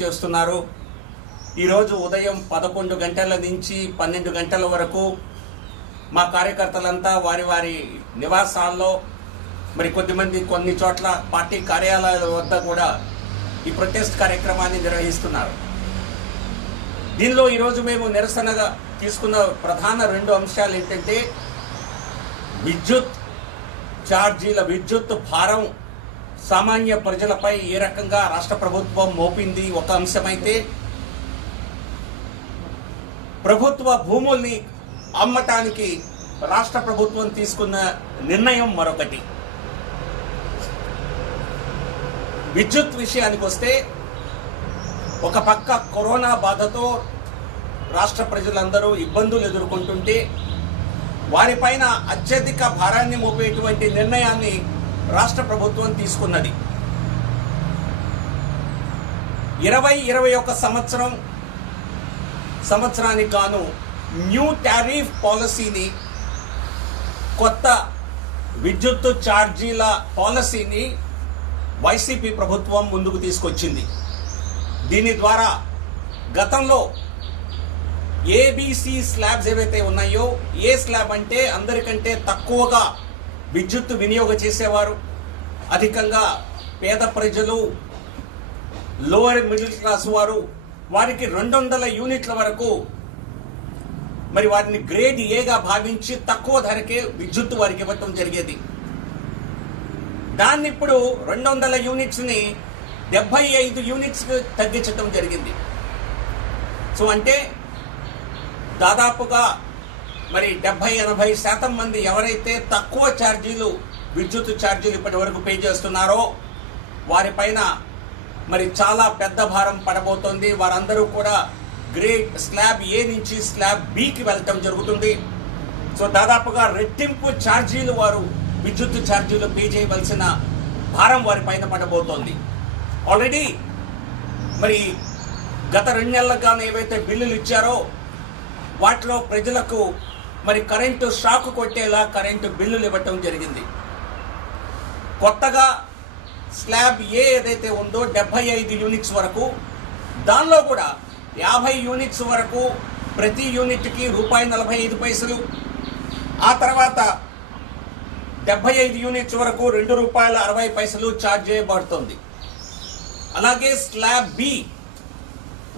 చేస్తున్నారు. ఈరోజు ఉదయం 11 గంటల నుంచి 12 గంటల వరకు మా కార్యకర్తలంతా వారి వారి నివాసాల్లో, మరి కొద్దిమంది కొన్ని చోట్ల పార్టీ కార్యాలయాల వద్ద కూడా ఈ ప్రొటెస్ట్ కార్యక్రమాన్ని నిర్వహిస్తున్నారు. దీనిలో ఈరోజు మేము నిరసనగా తీసుకున్న ప్రధాన 2 అంశాలు ఏంటంటే, విద్యుత్ ఛార్జీల విద్యుత్ భారం సామాన్య ప్రజలపై ఏ రకంగా రాష్ట్ర ప్రభుత్వం మోపింది ఒక అంశమైతే, ప్రభుత్వ భూముల్ని అమ్మటానికి రాష్ట్ర ప్రభుత్వం తీసుకున్న నిర్ణయం మరొకటి. విద్యుత్ విషయానికి వస్తే, ఒక పక్క కరోనా బాధతో రాష్ట్ర ప్రజలందరూ ఇబ్బందులు ఎదుర్కొంటుంటే వారిపైన అత్యధిక భారాన్ని మోపేటువంటి నిర్ణయాన్ని రాష్ట్ర ప్రభుత్వం తీసుకున్నది. 2021 సంవత్సరానికి గాను న్యూ టారిఫ్ పాలసీని, కొత్త విద్యుత్ ఛార్జీల పాలసీని వైసీపీ ప్రభుత్వం ముందుకు తీసుకొచ్చింది. దీని ద్వారా గతంలో ఏబీసీ స్లాబ్స్ ఏవైతే ఉన్నాయో, ఏ స్లాబ్ అంటే అందరికంటే తక్కువగా విద్యుత్ వినియోగం చేసేవారు, అధికంగా పేద ప్రజలు, లోవర్ మిడిల్ క్లాస్ వారు, వారికి 200 యూనిట్ల వరకు మరి వారిని గ్రేడ్ ఏగా భావించి తక్కువ ధరకే విద్యుత్ వారికి ఇవ్వటం జరిగేది. దాన్ని ఇప్పుడు 200 యూనిట్స్ని 75 యూనిట్స్కి తగ్గించడం జరిగింది. సో అంటే దాదాపుగా మరి 70-80% మంది ఎవరైతే తక్కువ ఛార్జీలు, విద్యుత్ ఛార్జీలు ఇప్పటి వరకు పే చేస్తున్నారో వారిపైన మరి చాలా పెద్ద భారం పడబోతోంది. వారందరూ కూడా గ్రేడ్ స్లాబ్ ఏ నుంచి స్లాబ్ బికి వెళ్ళటం జరుగుతుంది. సో దాదాపుగా రెట్టింపు ఛార్జీలు వారు విద్యుత్ ఛార్జీలు పే చేయవలసిన భారం వారిపైన పడబోతోంది. ఆల్రెడీ మరి గత 2 నెలలకు గాను ఏవైతే బిల్లులు ఇచ్చారో వాటిలో ప్రజలకు మరి కరెంటు షాక్ కొట్టేలా కరెంటు బిల్లులు ఇవ్వటం జరిగింది. కొత్తగా స్లాబ్ ఏ ఏదైతే ఉందో 75 యూనిట్స్ వరకు, దానిలో కూడా 50 యూనిట్స్ వరకు ప్రతి యూనిట్కి ₹1.45, ఆ తర్వాత 75 యూనిట్స్ వరకు ₹2.60 ఛార్జ్ చేయబడుతుంది. అలాగే స్లాబ్ బి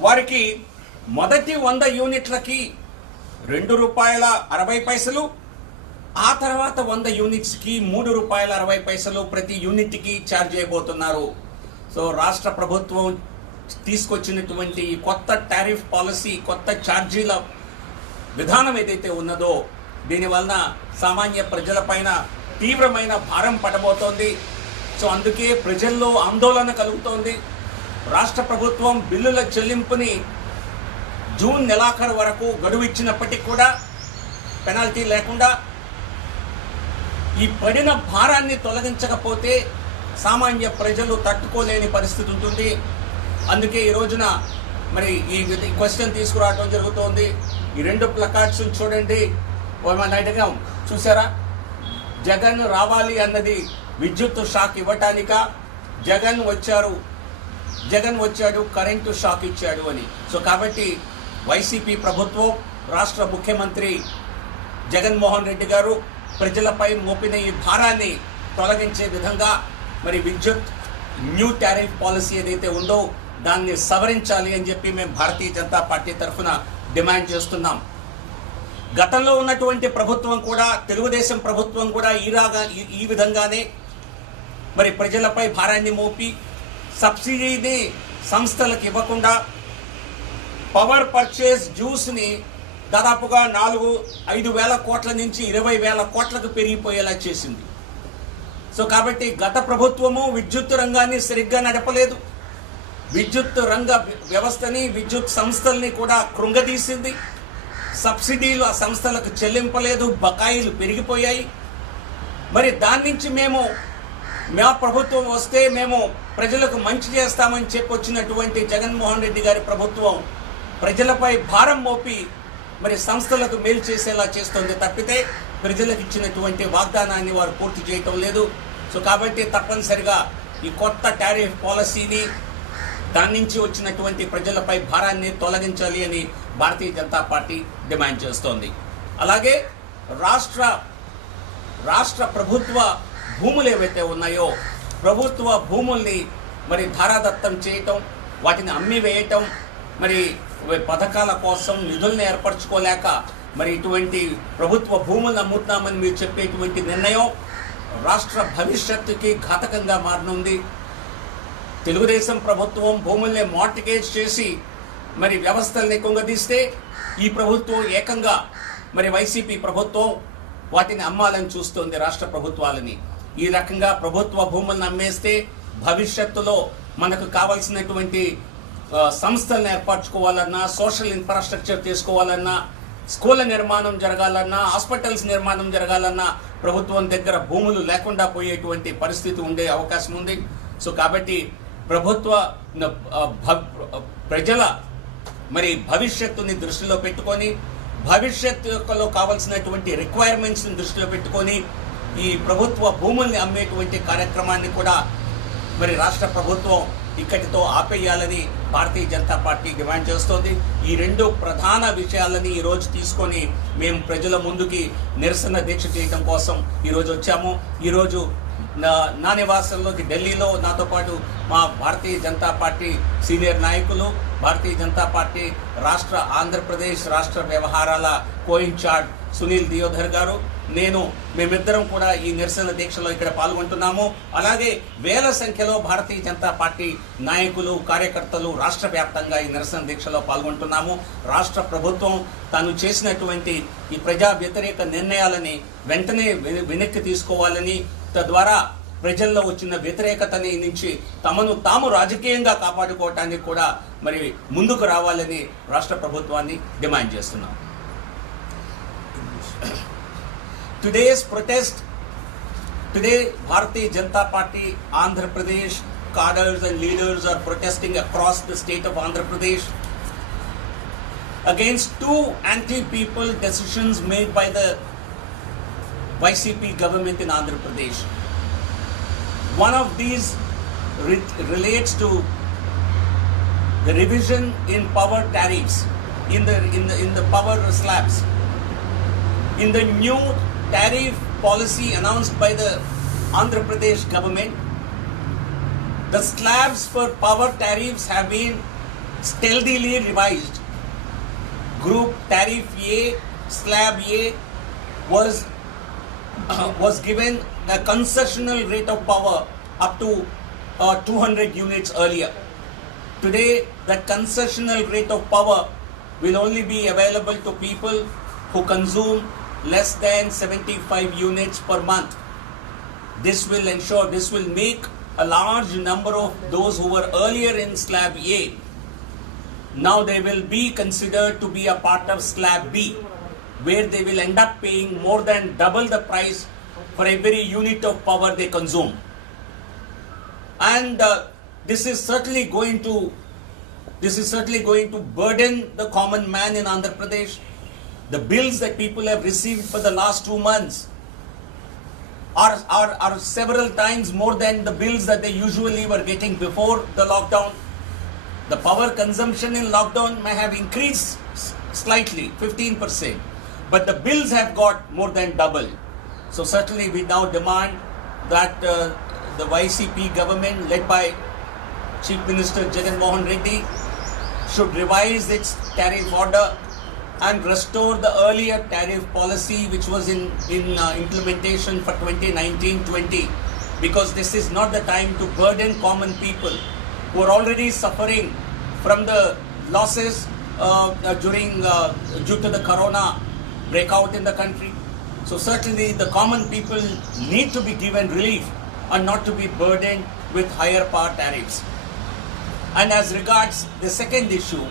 వారికి మొదటి 100 యూనిట్లకి ₹2.60, ఆ తర్వాత 100 యూనిట్స్కి ₹3.60 ప్రతి యూనిట్కి ఛార్జ్ చేయబోతున్నారు. సో రాష్ట్ర ప్రభుత్వం తీసుకొచ్చినటువంటి ఈ కొత్త టారిఫ్ పాలసీ, కొత్త ఛార్జీల విధానం ఏదైతే ఉన్నదో దీనివలన సామాన్య ప్రజలపైన తీవ్రమైన భారం పడబోతోంది. సో అందుకే ప్రజల్లో ఆందోళన కలుగుతోంది. రాష్ట్ర ప్రభుత్వం బిల్లుల చెల్లింపుని జూన్ నెలాఖరు వరకు గడువు ఇచ్చినప్పటికీ కూడా పెనాల్టీ లేకుండా ఈ పడిన భారాన్ని తొలగించకపోతే సామాన్య ప్రజలు తట్టుకోలేని పరిస్థితి ఉంటుంది. అందుకే ఈ రోజున మరి ఈ క్వశ్చన్ తీసుకురావడం జరుగుతోంది. ఈ 2 ప్లకార్డ్స్ చూడండి, అడిగాం చూసారా, జగన్ రావాలి అన్నది విద్యుత్ షాక్ ఇవ్వటానిక, జగన్ వచ్చాడు కరెంటు షాక్ ఇచ్చాడు అని. సో కాబట్టి వైసీపీ ప్రభుత్వం, రాష్ట్ర ముఖ్యమంత్రి జగన్మోహన్ రెడ్డి గారు ప్రజలపై మోపిన ఈ భారాన్ని తొలగించే విధంగా మరి విద్యుత్ న్యూ టారిఫ్ పాలసీ ఏదైతే ఉందో దాన్ని సవరించాలి అని చెప్పి మేము భారతీయ జనతా పార్టీ తరఫున డిమాండ్ చేస్తున్నాం. గతంలో ఉన్నటువంటి ప్రభుత్వం కూడా, తెలుగుదేశం ప్రభుత్వం కూడా ఈ విధంగానే మరి ప్రజలపై భారాన్ని మోపి సబ్సిడీని సంస్థలకు ఇవ్వకుండా పవర్ పర్చేస్ డ్యూస్ని దాదాపుగా 4-5 వేల కోట్ల నుంచి 20 వేల కోట్లకు పెరిగిపోయేలా చేసింది. సో కాబట్టి గత ప్రభుత్వము విద్యుత్ రంగాన్ని సరిగ్గా నడపలేదు, విద్యుత్ రంగ వ్యవస్థని, విద్యుత్ సంస్థల్ని కూడా కృంగదీసింది. సబ్సిడీలు ఆ సంస్థలకు చెల్లింపలేదు, బకాయిలు పెరిగిపోయాయి. మరి దాని నుంచి మా ప్రభుత్వం వస్తే మేము ప్రజలకు మంచి చేస్తామని చెప్పి వచ్చినటువంటి జగన్మోహన్ రెడ్డి గారి ప్రభుత్వం ప్రజలపై భారం మోపి మరి సంస్థలకు మేలు చేసేలా చేస్తుంది తప్పితే ప్రజలకు ఇచ్చినటువంటి వాగ్దానాన్ని వారు పూర్తి చేయటం లేదు. సో కాబట్టి తప్పనిసరిగా ఈ కొత్త టారిఫ్ పాలసీని దాని నుంచి వచ్చినటువంటి ప్రజలపై భారాన్ని తొలగించాలి అని భారతీయ జనతా పార్టీ డిమాండ్ చేస్తోంది. అలాగే రాష్ట్ర ప్రభుత్వ భూములు ఏవైతే ఉన్నాయో ప్రభుత్వ భూముల్ని మరి ధారాదత్తం చేయటం, వాటిని అమ్మి వేయటం, మరి పథకాల కోసం నిధుల్ని ఏర్పరచుకోలేక మరి ఇటువంటి ప్రభుత్వ భూములను అమ్ముతున్నామని మీరు చెప్పేటువంటి నిర్ణయం రాష్ట్ర భవిష్యత్తుకి ఘాతకంగా మారనుంది. తెలుగుదేశం ప్రభుత్వం భూముల్ని మార్టిగేజ్ చేసి మరి వ్యవస్థల్ని కుంగదీస్తే ఈ ప్రభుత్వం ఏకంగా మరి వైసీపీ ప్రభుత్వం వాటిని అమ్మాలని చూస్తోంది రాష్ట్ర ప్రభుత్వాలని. ఈ రకంగా ప్రభుత్వ భూములను అమ్మేస్తే భవిష్యత్తులో మనకు కావాల్సినటువంటి సంస్థలను ఏర్పరచుకోవాలన్నా, సోషల్ ఇన్ఫ్రాస్ట్రక్చర్ తీసుకోవాలన్నా, స్కూళ్ళ నిర్మాణం జరగాలన్నా, హాస్పిటల్స్ నిర్మాణం జరగాలన్నా ప్రభుత్వం దగ్గర భూములు లేకుండా పోయేటువంటి పరిస్థితి ఉండే అవకాశం ఉంది. సో కాబట్టి ప్రభుత్వ ప్రజల మరి భవిష్యత్తుని దృష్టిలో పెట్టుకొని, భవిష్యత్తులో కావాల్సినటువంటి రిక్వైర్మెంట్స్ని దృష్టిలో పెట్టుకొని ఈ ప్రభుత్వ భూముల్ని అమ్మేటువంటి కార్యక్రమాన్ని కూడా మరి రాష్ట్ర ప్రభుత్వం ఇక్కడితో ఆపేయాలని భారతీయ జనతా పార్టీ డిమాండ్ చేస్తోంది. ఈ రెండు ప్రధాన విషయాలని ఈరోజు తీసుకొని మేము ప్రజల ముందుకి నిరసన దీక్ష చేయడం కోసం ఈరోజు వచ్చాము. ఈరోజు నా నివాసంలోకి ఢిల్లీలో నాతో పాటు మా భారతీయ జనతా పార్టీ సీనియర్ నాయకులు, భారతీయ జనతా పార్టీ ఆంధ్రప్రదేశ్ రాష్ట్ర వ్యవహారాల కో-ఇన్ఛార్జ్ సునీల్ దియోధర్ గారు, మేమిద్దరం కూడా ఈ నిరసన దీక్షలో ఇక్కడ పాల్గొంటున్నాము. అలాగే వేల సంఖ్యలో భారతీయ జనతా పార్టీ నాయకులు, కార్యకర్తలు రాష్ట్ర వ్యాప్తంగా ఈ నిరసన దీక్షలో పాల్గొంటున్నాము. రాష్ట్ర ప్రభుత్వం తాను చేసినటువంటి ఈ ప్రజా వ్యతిరేక నిర్ణయాలని వెంటనే వెనక్కి తీసుకోవాలని, తద్వారా ప్రజల్లో వచ్చిన వ్యతిరేకతని నుంచి తమను తాము రాజకీయంగా కాపాడుకోవటానికి కూడా మరి ముందుకు రావాలని రాష్ట్ర ప్రభుత్వాన్ని డిమాండ్ చేస్తున్నాం. Today's protest, Bharatiya Janata Party, Andhra Pradesh cadres and leaders are protesting across the state of Andhra Pradesh against two anti-people decisions made by the YCP government in Andhra Pradesh. One of these relates to the revision in power tariffs, in the power slabs. In the new tariff policy announced by the Andhra Pradesh government, the slabs for power tariffs have been stealthily revised. Group Tariff A, Slab A was given a concessional rate of power up to 200 units earlier. Today, that concessional rate of power will only be available to people who consume less than 75 units per month. This will make a large number of those who were earlier in Slab A, now they will be considered to be a part of Slab B, where they will end up paying more than double the price for every unit of power they consume. And this is certainly going to burden the common man in Andhra Pradesh. The bills that people have received for the last 2 months are several times more than the bills that they usually were getting before the lockdown. The power consumption in lockdown may have increased slightly, 15%, but the bills have got more than double. So certainly we now demand that the YCP government led by Chief Minister Jagan Mohan Reddy should revise its tariff order and restore the earlier tariff policy which was in implementation for 2019-20, because this is not the time to burden common people who are already suffering from the losses due to the corona breakout in the country. So certainly the common people need to be given relief and not to be burdened with higher power tariffs. And as regards the second issue,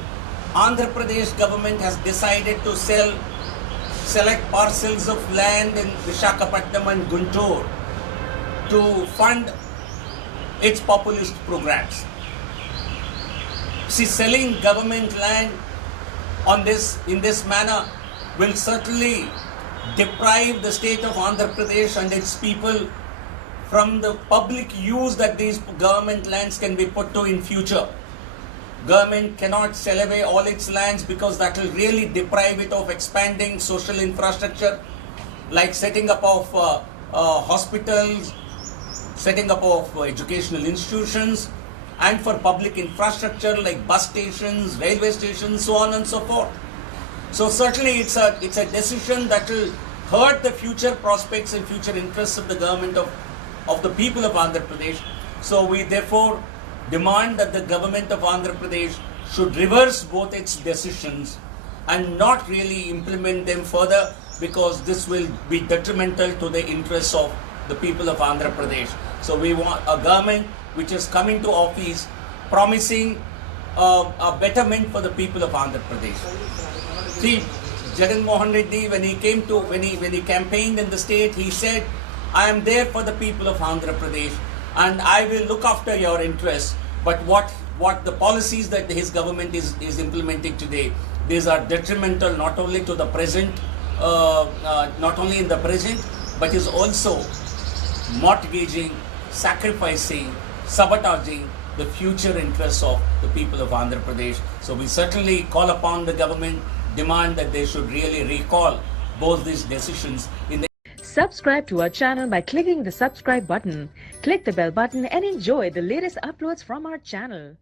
Andhra Pradesh government has decided to sell select parcels of land in Visakhapatnam and Guntur to fund its populist programs. See, selling government land in this manner will certainly deprive the state of Andhra Pradesh and its people from the public use that these government lands can be put to in future. Government cannot sell away all its lands because that will really deprive it of expanding social infrastructure like setting up of hospitals, setting up of educational institutions, and for public infrastructure like bus stations, railway stations, so on and so forth. So certainly it's a decision that will hurt the future prospects and future interests of the government of the people of Andhra Pradesh. So we therefore demand that the government of Andhra Pradesh should reverse both its decisions and not really implement them further, because this will be detrimental to the interests of the people of Andhra Pradesh. So we want a government which is coming to office promising a betterment for the people of Andhra Pradesh. See, Jagan Mohan Reddy, when he campaigned in the state, he said, I am there for the people of Andhra Pradesh and I will look after your interests. But what the policies that his government is implementing today, these are detrimental not only to the present, not only in the present, but is also mortgaging, sacrificing, sabotaging the future interests of the people of Andhra Pradesh. So we certainly call upon the government, demand that they should really recall both these decisions in the Subscribe to our channel by clicking the subscribe button. Click the bell button and enjoy the latest uploads from our channel.